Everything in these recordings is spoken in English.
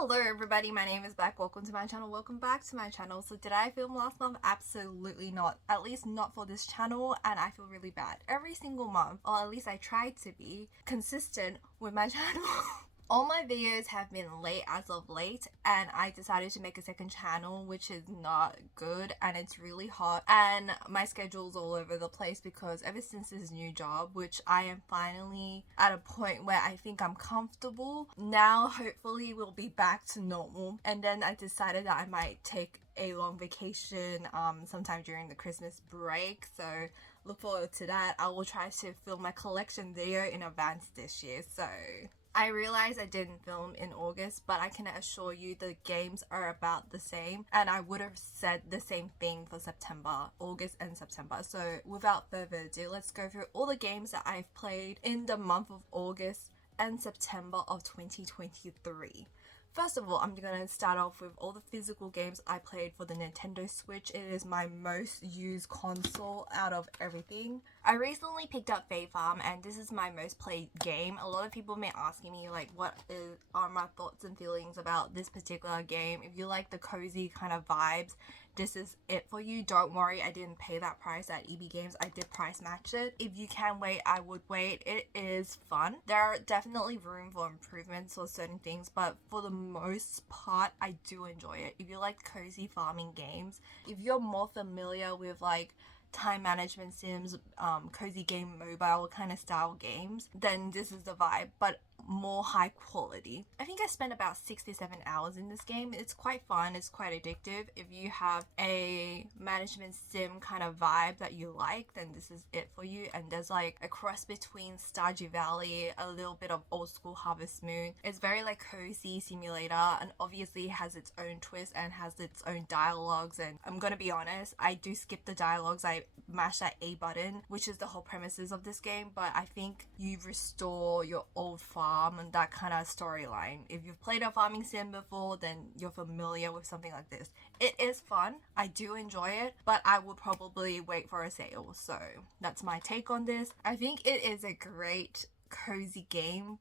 Hello everybody, my name is Black. Welcome to my channel. Welcome back to my channel. So did I film last month? Absolutely not. At least not for this channel, and I feel really bad. Every single month, or at least I try to be consistent with my channel. All my videos have been late as of late, and I decided to make a second channel, which is not good, and it's really hot, and my schedule's all over the place because ever since this new job, which I am finally at a point where I think I'm comfortable, now hopefully we'll be back to normal. And then I decided that I might take a long vacation sometime during the Christmas break, so look forward to that. I will try to film my collection video in advance this year. So I realized I didn't film in August, but I can assure you the games are about the same, and I would have said the same thing for September, August and September. So without further ado, let's go through all the games that I've played in the month of August and September of 2023. First of all, I'm going to start off with all the physical games I played for the Nintendo Switch. It is my most used console out of everything. I recently picked up Fae Farm, and this is my most played game. A lot of people may asking me like are my thoughts and feelings about this particular game. If you like the cozy kind of vibes, this is it for you. Don't worry, I didn't pay that price at EB Games. I did price match it. If you can wait, I would wait. It is fun. There are definitely room for improvements for certain things, but for the most part, I do enjoy it. If you like cozy farming games, if you're more familiar with like time management sims, cozy game mobile kind of style games, then this is the vibe, but more high quality. I think I spent about 67 hours in this game. It's quite fun, it's quite addictive. If you have a management sim kind of vibe that you like, then this is it for you. And there's like a cross between Stardew Valley, a little bit of old school Harvest Moon. It's very like cozy simulator, and obviously has its own twist and has its own dialogues. And I'm gonna be honest, I do skip the dialogues. I mash that A button, which is the whole premises of this game, but I think you restore your old farm and that kind of storyline. If you've played a farming sim before, then you're familiar with something like this. It is fun, I do enjoy it, but I will probably wait for a sale. So that's my take on this. I think it is a great cozy game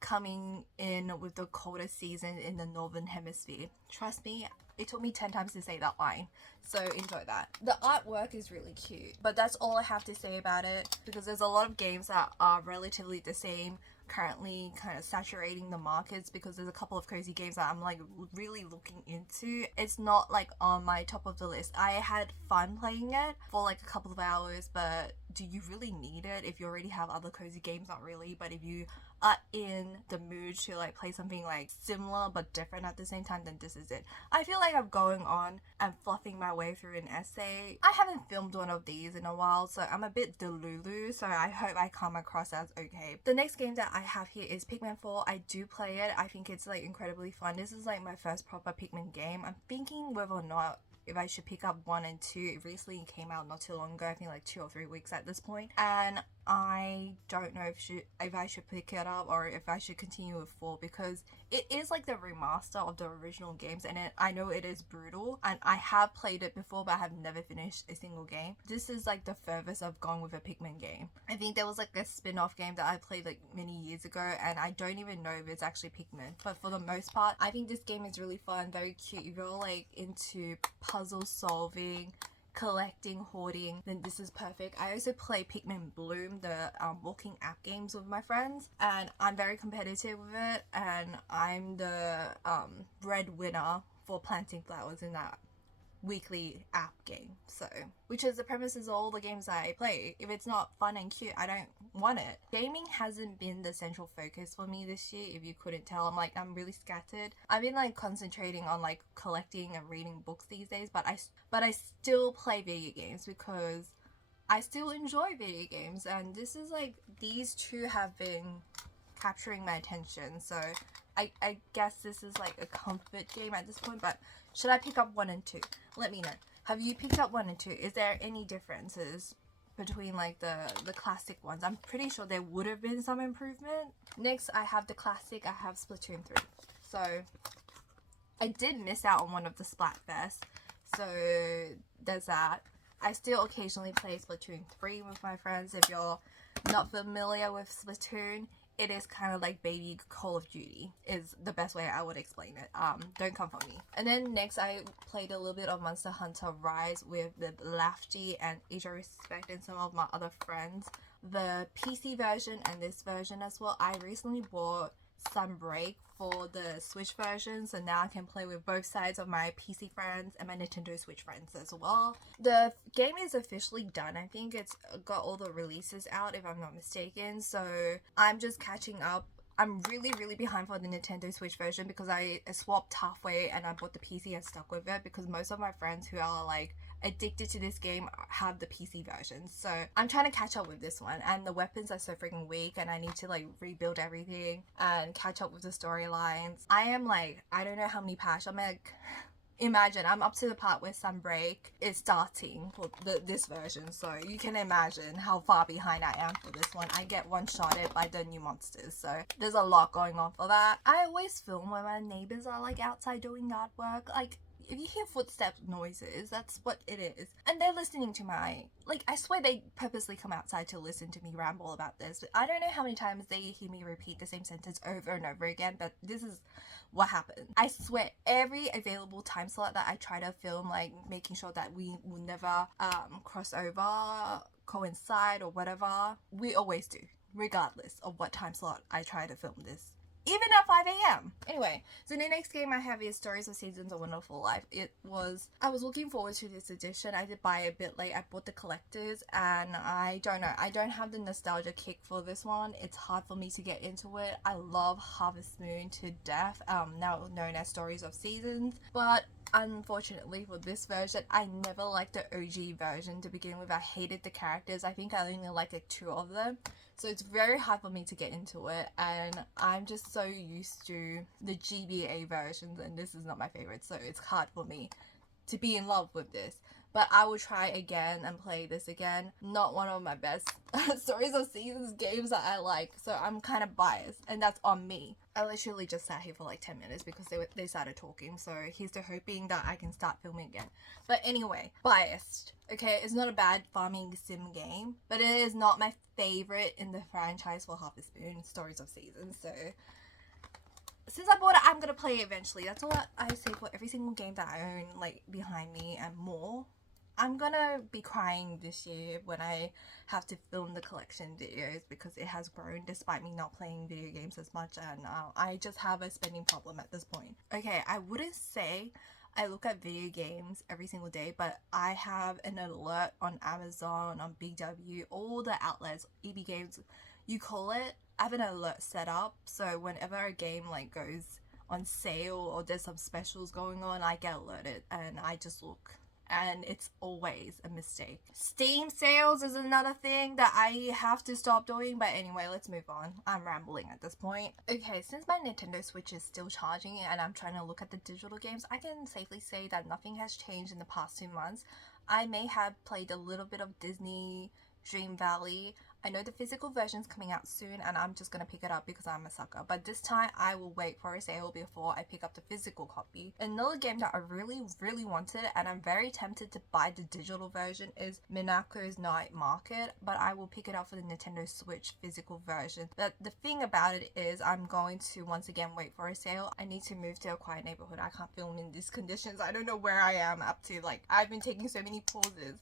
coming in with the colder season in the northern hemisphere. Trust me, it took me 10 times to say that line, so enjoy that. The artwork is really cute, but that's all I have to say about it, because there's a lot of games that are relatively the same currently, kind of saturating the markets, because there's a couple of cozy games that I'm like really looking into. It's not like on my top of the list. I had fun playing it for like a couple of hours, but do you really need it if you already have other cozy games? Not really. But if you are in the mood to like play something like similar but different at the same time, then this is it. I feel like I'm going on and fluffing my way through an essay. I haven't filmed one of these in a while, so I'm a bit delulu, so I hope I come across as okay. The next game that I have here is Pikmin 4. I do play it. I think it's like incredibly fun. This is like my first proper Pikmin game. I'm thinking whether or not if I should pick up 1 and 2. It recently came out not too long ago, I think like 2 or 3 weeks at this point, and I don't know if I should pick it up or if I should continue with 4, because it is like the remaster of the original games, and I know it is brutal, and I have played it before, but I have never finished a single game. This is like the furthest I've gone with a Pikmin game. I think there was like a spin-off game that I played like many years ago, and I don't even know if it's actually Pikmin, but for the most part, I think this game is really fun, very cute. If you're like into puzzle solving, collecting, hoarding, then this is perfect. I also play Pikmin Bloom, the walking app games, with my friends, and I'm very competitive with it, and I'm the breadwinner for planting flowers in that weekly app game. So, which is the premises of all the games I play. If it's not fun and cute, I don't want it. Gaming hasn't been the central focus for me this year, if you couldn't tell. I'm really scattered. I've been like concentrating on like collecting and reading books these days, but I still play video games because I still enjoy video games, and this is like, these two have been capturing my attention, so I guess this is like a comfort game at this point. But should I pick up 1 and 2? Let me know. Have you picked up 1 and 2? Is there any differences between like the classic ones? I'm pretty sure there would have been some improvement. Next, I have the classic. I have Splatoon 3. So I did miss out on one of the Splatfest, so there's that. I still occasionally play Splatoon 3 with my friends. If you're not familiar with Splatoon, it is kind of like baby Call of Duty is the best way I would explain it. Don't come for me. And then next I played a little bit of Monster Hunter Rise with the Lafty and Asia Respect and some of my other friends. The PC version and this version as well. I recently bought Sunbreak for the Switch version, so now I can play with both sides of my PC friends and my Nintendo Switch friends as well. The game is officially done. I think it's got all the releases out if I'm not mistaken, so I'm just catching up. I'm really behind for the Nintendo Switch version because I swapped halfway and I bought the PC and stuck with it because most of my friends who are like addicted to this game have the PC version. So I'm trying to catch up with this one, and the weapons are so freaking weak and I need to like rebuild everything and catch up with the storylines. I am like, I don't know how many patches. I'm like, imagine I'm up to the part where Sunbreak is starting for this version, so you can imagine how far behind I am for this one. I get one-shotted by the new monsters, so there's a lot going on for that. I always film when my neighbors are like outside doing yard work. Like, if you hear footsteps noises, that's what it is. And they're listening to my, like, I swear they purposely come outside to listen to me ramble about this. But I don't know how many times they hear me repeat the same sentence over and over again, but this is what happened. I swear every available time slot that I try to film, like making sure that we will never cross over, coincide or whatever, we always do, regardless of what time slot I try to film this. Even at 5 a.m. Anyway, so the next game I have is Stories of Seasons of Wonderful Life. I was looking forward to this edition. I did buy it a bit late. I bought the collectors and I don't know. I don't have the nostalgia kick for this one. It's hard for me to get into it. I love Harvest Moon to death, now known as Stories of Seasons. But unfortunately for this version, I never liked the OG version to begin with. I hated the characters. I think I only liked like 2 of them. So it's very hard for me to get into it, and I'm just so used to the GBA versions, and this is not my favorite, so it's hard for me to be in love with this. But I will try again and play this again. Not one of my best Stories of Seasons games that I like, so I'm kind of biased, and that's on me. I literally just sat here for like 10 minutes because they started talking, so here's to hoping that I can start filming again. But anyway, biased. Okay, it's not a bad farming sim game, but it is not my favorite in the franchise for Harvest Moon, Stories of Seasons. So since I bought it, I'm gonna play it eventually. That's all I say for every single game that I own, like behind me and more. I'm gonna be crying this year when I have to film the collection videos because it has grown despite me not playing video games as much, and I just have a spending problem at this point. Okay, I wouldn't say I look at video games every single day, but I have an alert on Amazon, on Big W, all the outlets, EB Games, you call it. I have an alert set up, so whenever a game like goes on sale or there's some specials going on, I get alerted and I just look. And it's always a mistake. Steam sales is another thing that I have to stop doing, but anyway, let's move on. I'm rambling at this point. Okay, since my Nintendo Switch is still charging and I'm trying to look at the digital games, I can safely say that nothing has changed in the past 2 months. I may have played a little bit of Disney Dream Valley. I know the physical version's coming out soon and I'm just gonna pick it up because I'm a sucker, but this time I will wait for a sale before I pick up the physical copy. Another game that I really wanted and I'm very tempted to buy the digital version is Minako's Night Market, but I will pick it up for the Nintendo Switch physical version. But the thing about it is I'm going to once again wait for a sale. I need to move to a quiet neighborhood. I can't film in these conditions. I don't know where I am up to. Like, I've been taking so many pauses.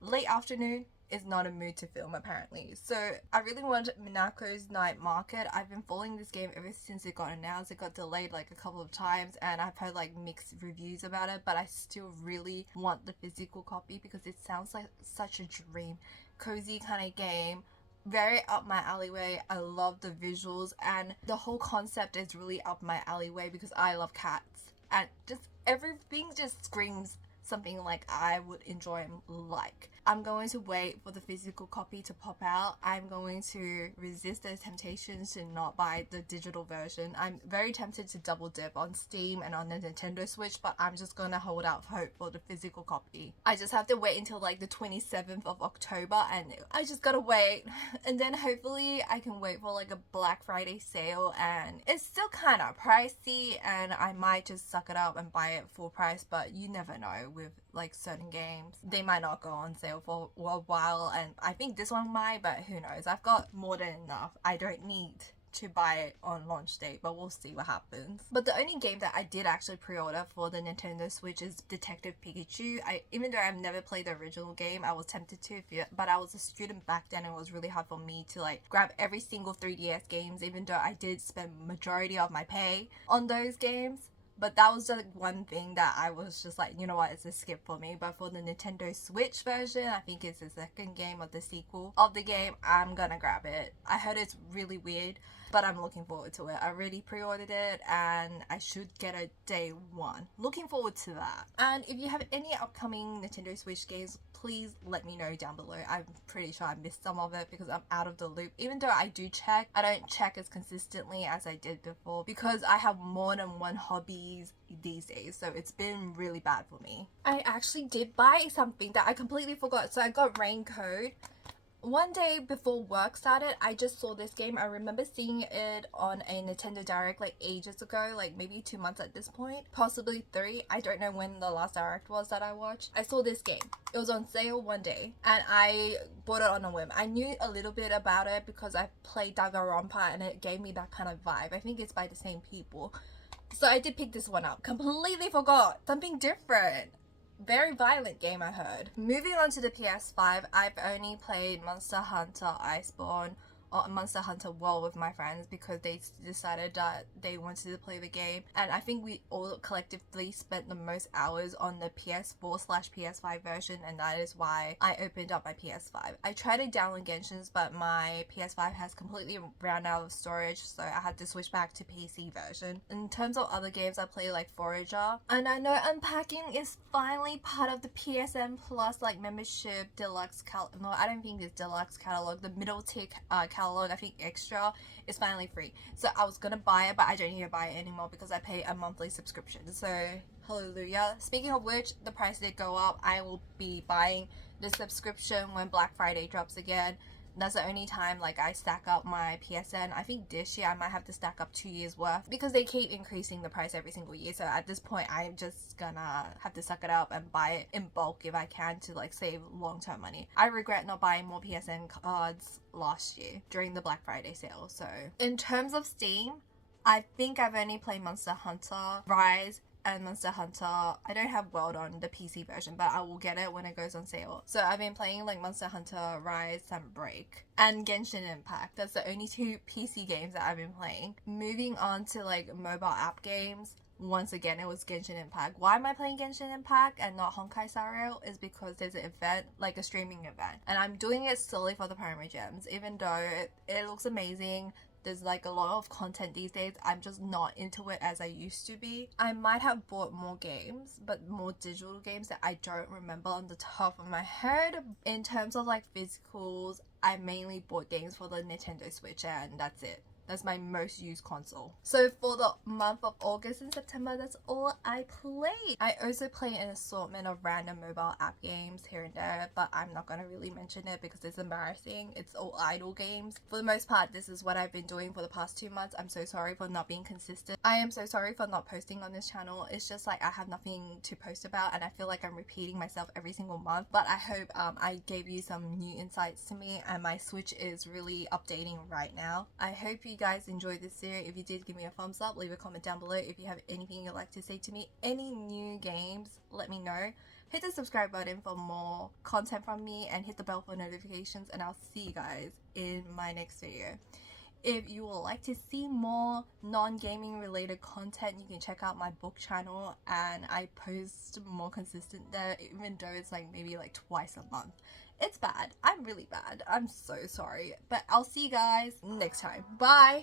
Late afternoon is not a mood to film apparently. So I really want Minako's Night Market. I've been following this game ever since it got announced. It got delayed like a couple of times and I've heard like mixed reviews about it, but I still really want the physical copy because it sounds like such a dream. Cozy kind of game. Very up my alleyway. I love the visuals and the whole concept is really up my alleyway because I love cats and just everything just screams something like I would enjoy and like. I'm going to wait for the physical copy to pop out. I'm going to resist the temptations to not buy the digital version. I'm very tempted to double dip on Steam and on the Nintendo Switch, but I'm just gonna hold out hope for the physical copy. I just have to wait until like the 27th of October and I just gotta wait. And then hopefully I can wait for like a Black Friday sale, and it's still kind of pricey and I might just suck it up and buy it full price, but you never know with like certain games. They might not go on sale for a while and I think this one might, but who knows. I've got more than enough. I don't need to buy it on launch date, but we'll see what happens. But the only game that I did actually pre-order for the Nintendo Switch is Detective Pikachu. Even though I've never played the original game, I was tempted to, but I was a student back then and it was really hard for me to like grab every single 3DS games, even though I did spend majority of my pay on those games. But that was just one thing that I was just like, you know what, it's a skip for me. But for the Nintendo Switch version, I think it's the second game of the sequel of the game, I'm gonna grab it. I heard it's really weird, but I'm looking forward to it. I already pre-ordered it and I should get it day one. Looking forward to that. And if you have any upcoming Nintendo Switch games, please let me know down below. I'm pretty sure I missed some of it because I'm out of the loop. Even though I do check, I don't check as consistently as I did before because I have more than one hobbies these days, so it's been really bad for me. I actually did buy something that I completely forgot. So I got Raincoat. One day before work started, I just saw this game. I remember seeing it on a Nintendo Direct like ages ago, like maybe 2 months at this point, possibly 3. I don't know when the last Direct was that I watched. I saw this game. It was on sale one day and I bought it on a whim. I knew a little bit about it because I played Danganronpa and it gave me that kind of vibe. I think it's by the same people. So I did pick this one up. Completely forgot. Something different. Very violent game, I heard. Moving on to the PS5, I've only played Monster Hunter Iceborne or Monster Hunter World with my friends because they decided that they wanted to play the game, and I think we all collectively spent the most hours on the PS4/PS5 version, and that is why I opened up my PS5. I tried to download Genshin's, but my PS5 has completely ran out of storage, so I had to switch back to PC version. In terms of other games, I play like Forager, and I know Unpacking is finally part of the PSN Plus like membership deluxe no, I don't think it's deluxe catalog. The middle tier catalog, I think extra, is finally free. So I was gonna buy it, but I don't need to buy it anymore because I pay a monthly subscription. So hallelujah. Speaking of which, the price did go up. I will be buying the subscription when Black Friday drops again. That's the only time like I stack up my PSN. I think this year I might have to stack up 2 years worth because they keep increasing the price every single year. So at this point I'm just gonna have to suck it up and buy it in bulk if I can to like save long-term money. I regret not buying more PSN cards last year during the Black Friday sale. So in terms of Steam, I think I've only played Monster Hunter Rise and Monster Hunter. I don't have World on the PC version, but I will get it when it goes on sale. So I've been playing like Monster Hunter Rise, Sunbreak, and Genshin Impact. That's the only 2 PC games that I've been playing. Moving on to like mobile app games, once again it was Genshin Impact. Why am I playing Genshin Impact and not Honkai Star Rail is because there's an event, like a streaming event, and I'm doing it solely for the primary gems. Even though it looks amazing, there's like a lot of content these days, I'm just not into it as I used to be. I might have bought more games, but more digital games that I don't remember on the top of my head. In terms of like physicals, I mainly bought games for the Nintendo Switch and that's it. That's my most used console. So for the month of August and September, that's all I played. I also play an assortment of random mobile app games here and there, but I'm not going to really mention it because it's embarrassing. It's all idle games. For the most part, this is what I've been doing for the past 2 months. I'm so sorry for not being consistent. I am so sorry for not posting on this channel. It's just like I have nothing to post about and I feel like I'm repeating myself every single month. But I hope I gave you some new insights to me, and my Switch is really updating right now. I hope you guys enjoyed this series. If you did, give me a thumbs up, leave a comment down below. If you have anything you'd like to say to me, any new games, let me know. Hit the subscribe button for more content from me and hit the bell for notifications, and I'll see you guys in my next video. If you would like to see more non-gaming related content, you can check out my book channel, and I post more consistent there, even though it's like maybe like twice a month. It's bad. I'm really bad. I'm so sorry. But I'll see you guys next time. Bye!